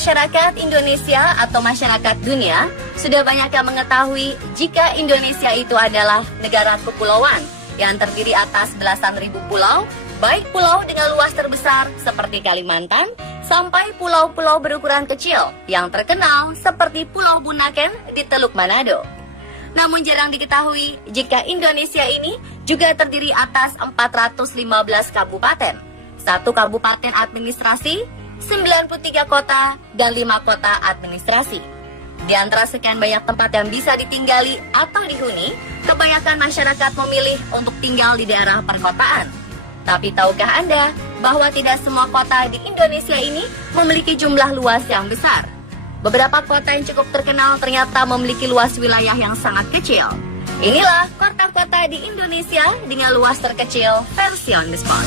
masyarakat Indonesia atau masyarakat dunia sudah banyak yang mengetahui jika Indonesia itu adalah negara kepulauan yang terdiri atas belasan ribu pulau, baik pulau dengan luas terbesar seperti Kalimantan, sampai pulau-pulau berukuran kecil yang terkenal seperti Pulau Bunaken di Teluk Manado. Namun jarang diketahui jika Indonesia ini juga terdiri atas 415 kabupaten, 1 kabupaten administrasi, 93 kota, dan 5 kota administrasi. Di antara sekian banyak tempat yang bisa ditinggali atau dihuni, kebanyakan masyarakat memilih untuk tinggal di daerah perkotaan. Tapi tahukah Anda bahwa tidak semua kota di Indonesia ini memiliki jumlah luas yang besar? Beberapa kota yang cukup terkenal ternyata memiliki luas wilayah yang sangat kecil. Inilah kota-kota di Indonesia dengan luas terkecil versi On The Spot.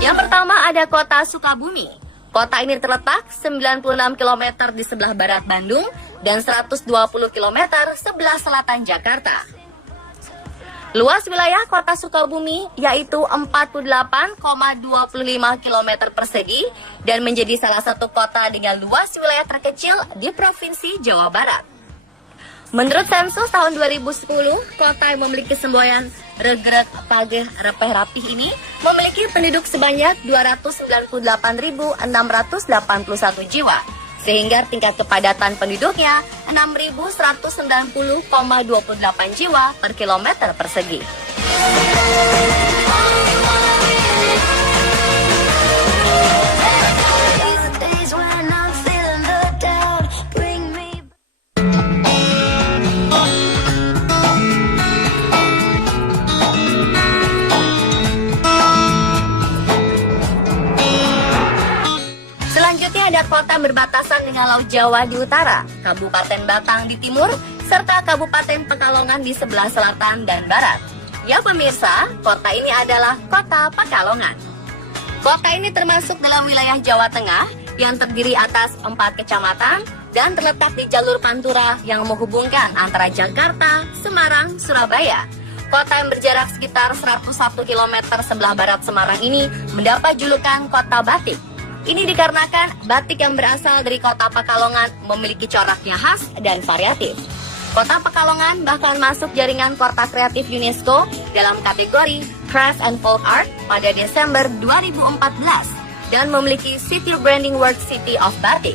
Yang pertama ada kota Sukabumi. Kota ini terletak 96 km di sebelah barat Bandung dan 120 km sebelah selatan Jakarta. Luas wilayah kota Sukabumi yaitu 48,25 km persegi dan menjadi salah satu kota dengan luas wilayah terkecil di Provinsi Jawa Barat. Menurut sensus tahun 2010, kota yang memiliki semboyan regreg pageh repeh rapih ini memiliki penduduk sebanyak 298.681 jiwa, sehingga tingkat kepadatan penduduknya 6.190,28 jiwa per kilometer persegi. Ada kota berbatasan dengan Laut Jawa di utara, Kabupaten Batang di timur, serta Kabupaten Pekalongan di sebelah selatan dan barat. Ya pemirsa, kota ini adalah Kota Pekalongan. Kota ini termasuk dalam wilayah Jawa Tengah yang terdiri atas 4 kecamatan dan terletak di jalur Pantura yang menghubungkan antara Jakarta, Semarang, Surabaya. Kota yang berjarak sekitar 101 km sebelah barat Semarang ini mendapat julukan Kota Batik. Ini dikarenakan batik yang berasal dari kota Pekalongan memiliki coraknya khas dan variatif. Kota Pekalongan bahkan masuk jaringan kota kreatif UNESCO dalam kategori Craft and Folk Art pada Desember 2014 dan memiliki City Branding World City of Batik.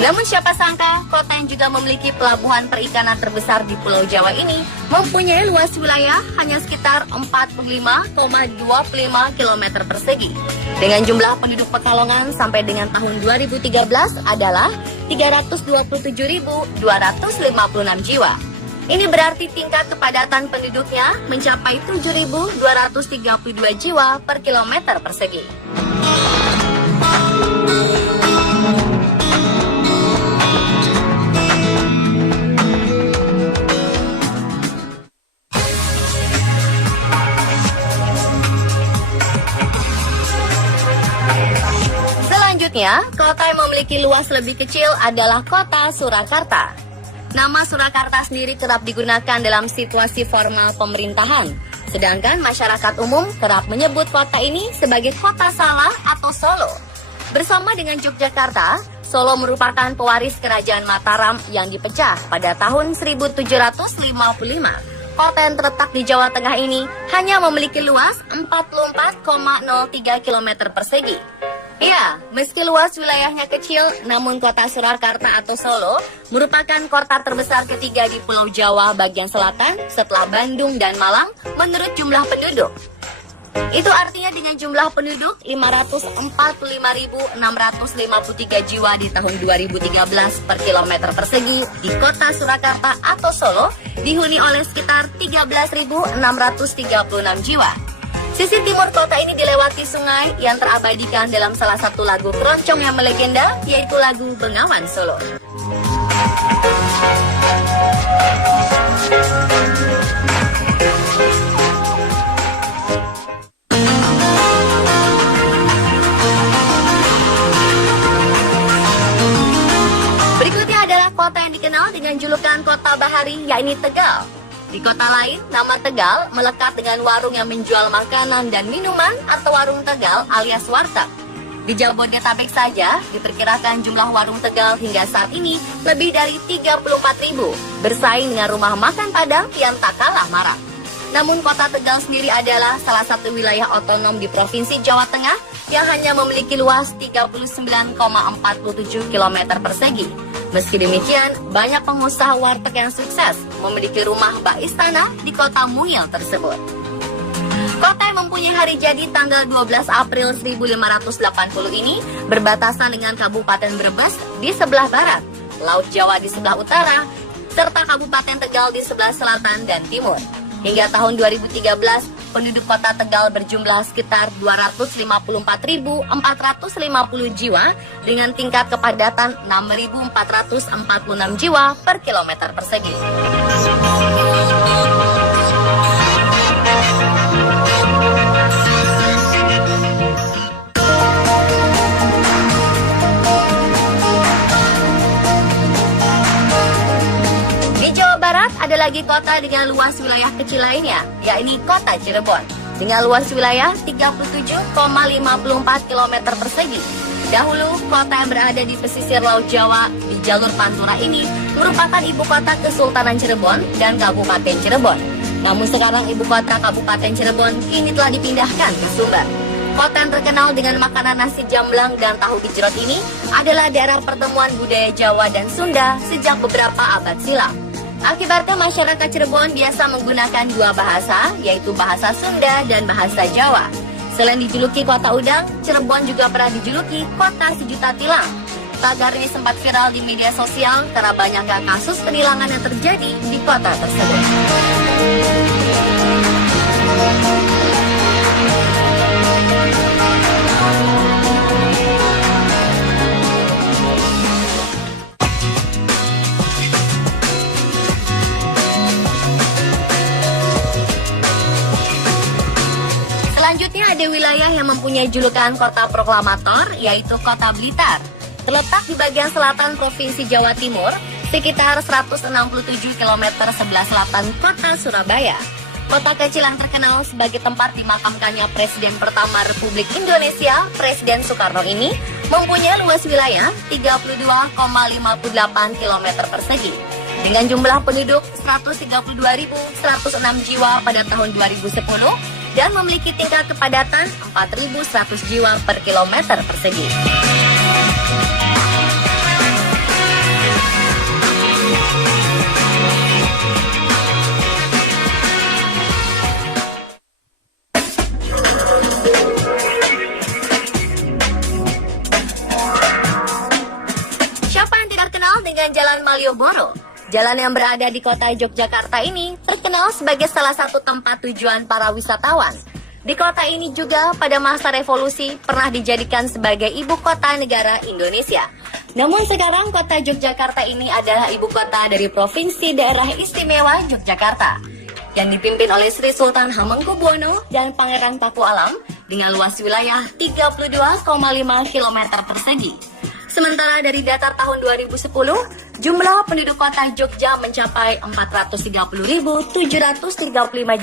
Namun siapa sangka kota yang juga memiliki pelabuhan perikanan terbesar di Pulau Jawa ini mempunyai luas wilayah hanya sekitar 45,25 km persegi. Dengan jumlah penduduk Pekalongan sampai dengan tahun 2013 adalah 327.256 jiwa. Ini berarti tingkat kepadatan penduduknya mencapai 7.232 jiwa per kilometer persegi. Selanjutnya, kota yang memiliki luas lebih kecil adalah kota Surakarta. Nama Surakarta sendiri kerap digunakan dalam situasi formal pemerintahan, sedangkan masyarakat umum kerap menyebut kota ini sebagai kota Salak atau Solo. Bersama dengan Yogyakarta, Solo merupakan pewaris kerajaan Mataram yang dipecah pada tahun 1755. Kota yang terletak di Jawa Tengah ini hanya memiliki luas 44,03 km persegi. Ya, meski luas wilayahnya kecil, namun kota Surakarta atau Solo merupakan kota terbesar ketiga di Pulau Jawa bagian selatan setelah Bandung dan Malang menurut jumlah penduduk. Itu artinya dengan jumlah penduduk 545.653 jiwa di tahun 2013 per kilometer persegi di kota Surakarta atau Solo dihuni oleh sekitar 13.636 jiwa. Sisi timur kota ini dilewati sungai yang terabadikan dalam salah satu lagu keroncong yang melegenda, yaitu lagu Bengawan Solo. terkenal dengan julukan kota bahari, yakni Tegal. Di kota lain, nama Tegal melekat dengan warung yang menjual makanan dan minuman atau warung Tegal alias warteg. Di Jabodetabek saja, diperkirakan jumlah warung Tegal hingga saat ini lebih dari 34.000, bersaing dengan rumah makan Padang yang tak kalah marak. Namun kota Tegal sendiri adalah salah satu wilayah otonom di Provinsi Jawa Tengah yang hanya memiliki luas 39,47 km persegi. Meski demikian, banyak pengusaha warteg yang sukses memiliki rumah bak istana di kota mungil tersebut. Kota yang mempunyai hari jadi tanggal 12 April 1580 ini berbatasan dengan Kabupaten Brebes di sebelah barat, Laut Jawa di sebelah utara, serta Kabupaten Tegal di sebelah selatan dan timur. Hingga tahun 2013, penduduk kota Tegal berjumlah sekitar 254.450 jiwa dengan tingkat kepadatan 6.446 jiwa per kilometer persegi. Ada lagi kota dengan luas wilayah kecil lainnya, yakni kota Cirebon, dengan luas wilayah 37,54 km persegi. Dahulu, kota yang berada di pesisir Laut Jawa di jalur Pantura ini merupakan ibu kota Kesultanan Cirebon dan Kabupaten Cirebon. Namun sekarang ibu kota Kabupaten Cirebon kini telah dipindahkan ke Sumbar. Kota yang terkenal dengan makanan nasi jamblang dan tahu gejrot ini adalah daerah pertemuan budaya Jawa dan Sunda sejak beberapa abad silam. Akibatnya masyarakat Cirebon biasa menggunakan dua bahasa, yaitu bahasa Sunda dan bahasa Jawa. Selain dijuluki kota udang, Cirebon juga pernah dijuluki kota sejuta tilang. Tagar ini sempat viral di media sosial karena banyaknya kasus penilangan yang terjadi di kota tersebut. Selanjutnya ada wilayah yang mempunyai julukan kota proklamator, yaitu kota Blitar. Terletak di bagian selatan Provinsi Jawa Timur, sekitar 167 km sebelah selatan kota Surabaya. Kota kecil yang terkenal sebagai tempat dimakamkannya Presiden pertama Republik Indonesia, Presiden Soekarno ini, mempunyai luas wilayah 32,58 km persegi. Dengan jumlah penduduk 132.106 jiwa pada tahun 2010, dan memiliki tingkat kepadatan 4.100 jiwa per kilometer persegi. Siapa yang tidak kenal dengan Jalan Malioboro? Jalan yang berada di kota Yogyakarta ini terkenal sebagai salah satu tempat tujuan para wisatawan. Di kota ini juga pada masa revolusi pernah dijadikan sebagai ibu kota negara Indonesia. Namun sekarang kota Yogyakarta ini adalah ibu kota dari Provinsi Daerah Istimewa Yogyakarta yang dipimpin oleh Sri Sultan Hamengkubuwono dan Pangeran Paku Alam dengan luas wilayah 32,5 km persegi. Sementara dari data tahun 2010, jumlah penduduk kota Jogja mencapai 430.735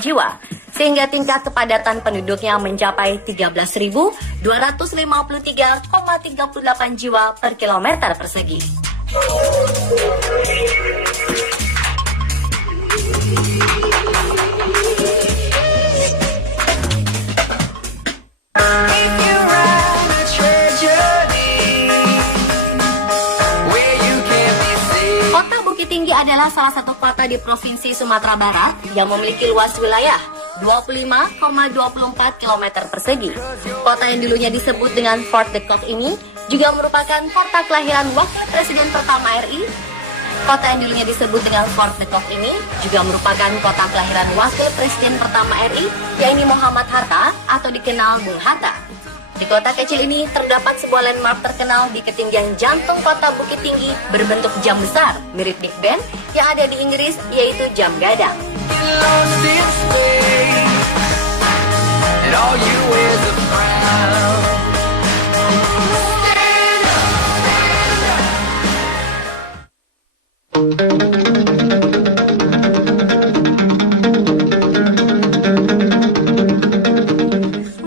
jiwa, sehingga tingkat kepadatan penduduknya mencapai 13.253,38 jiwa per kilometer persegi. Adalah salah satu kota di Provinsi Sumatera Barat yang memiliki luas wilayah 25,24 km persegi. Kota yang dulunya disebut dengan Fort de Kock ini juga merupakan kota kelahiran Wakil Presiden pertama RI. Kota yang dulunya disebut dengan Fort de Kock ini juga merupakan kota kelahiran Wakil Presiden pertama RI, yaitu Muhammad Hatta atau dikenal Bung Hatta. Di kota kecil ini terdapat sebuah landmark terkenal di ketinggian jantung kota Bukit Tinggi berbentuk jam besar mirip Big Ben yang ada di Inggris, yaitu jam gadang.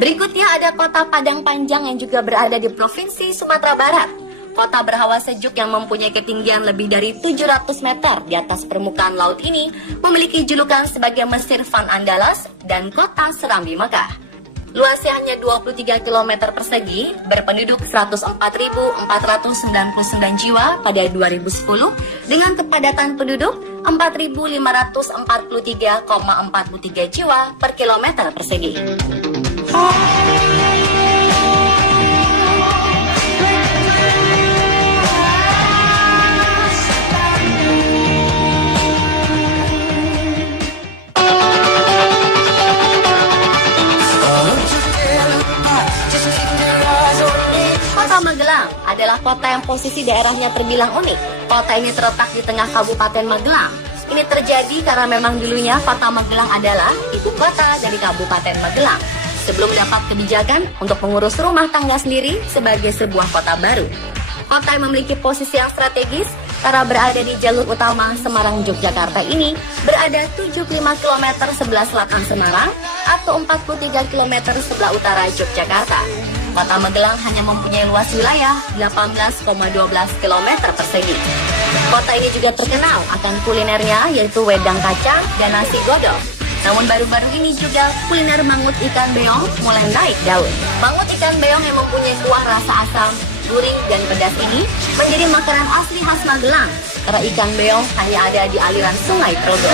Berikutnya ada kota Padang Panjang yang juga berada di Provinsi Sumatera Barat. Kota berhawa sejuk yang mempunyai ketinggian lebih dari 700 meter di atas permukaan laut ini memiliki julukan sebagai Mesir Van Andalas dan Kota Serambi Mekah. Luasnya hanya 23 km persegi, berpenduduk 104.499 jiwa pada 2010 dengan kepadatan penduduk 4.543,43 jiwa per kilometer persegi. Kota Magelang adalah kota yang posisi daerahnya terbilang unik. Kota ini terletak di tengah Kabupaten Magelang. Ini terjadi karena memang dulunya Kota Magelang adalah ibu kota dari Kabupaten Magelang. Sebelum mendapat kebijakan untuk mengurus rumah tangga sendiri sebagai sebuah kota baru. Kota yang memiliki posisi yang strategis karena berada di jalur utama Semarang-Yogyakarta ini berada 75 km sebelah selatan Semarang atau 43 km sebelah utara Yogyakarta. Kota Magelang hanya mempunyai luas wilayah 18,12 km persegi. Kota ini juga terkenal akan kulinernya yaitu wedang kacang dan nasi godong. Namun baru-baru ini juga kuliner mangut ikan beong mulai naik daun. Mangut ikan beong yang mempunyai kuah rasa asam, gurih, dan pedas ini menjadi makanan asli khas Magelang karena ikan beong hanya ada di aliran Sungai Progo.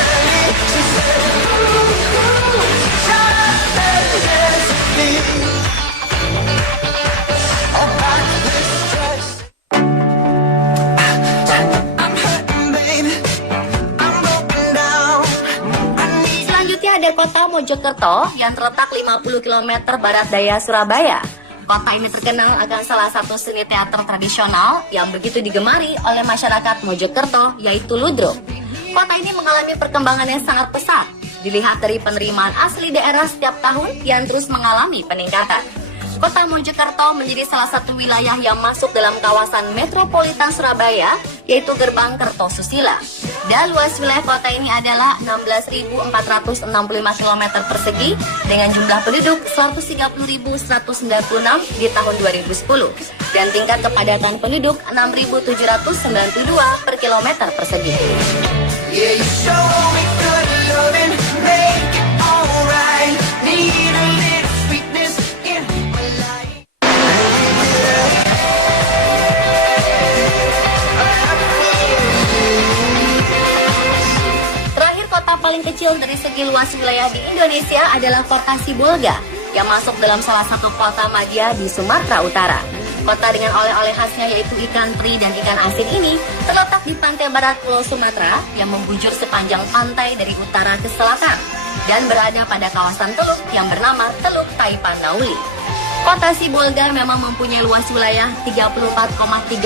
Ada kota Mojokerto yang terletak 50 km barat daya Surabaya. Kota ini terkenal akan salah satu seni teater tradisional yang begitu digemari oleh masyarakat Mojokerto, yaitu ludruk. Kota ini mengalami perkembangan yang sangat pesat, dilihat dari penerimaan asli daerah setiap tahun yang terus mengalami peningkatan. Kota Mojokerto menjadi salah satu wilayah yang masuk dalam kawasan metropolitan Surabaya, yaitu Gerbang Kertosusila. Dan luas wilayah kota ini adalah 16.465 km persegi dengan jumlah penduduk 130.196 di tahun 2010 dan tingkat kepadatan penduduk 6.792 per kilometer persegi. Paling kecil dari segi luas wilayah di Indonesia adalah kota Sibolga yang masuk dalam salah satu kota madya di Sumatera Utara. Kota dengan oleh-oleh khasnya yaitu ikan teri dan ikan asin ini terletak di pantai barat Pulau Sumatera yang membujur sepanjang pantai dari utara ke selatan dan berada pada kawasan teluk yang bernama Teluk Taipan Nauli. Kota Sibolga memang mempunyai luas wilayah 34,36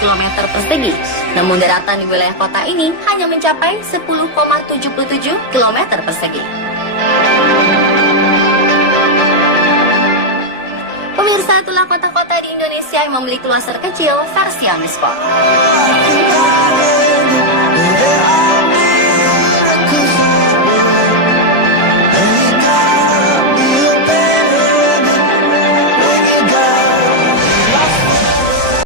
km persegi. Namun daratan di wilayah kota ini hanya mencapai 10,77 km persegi. Pemirsa, itulah kota-kota di Indonesia yang memiliki luas terkecil versi Amisport.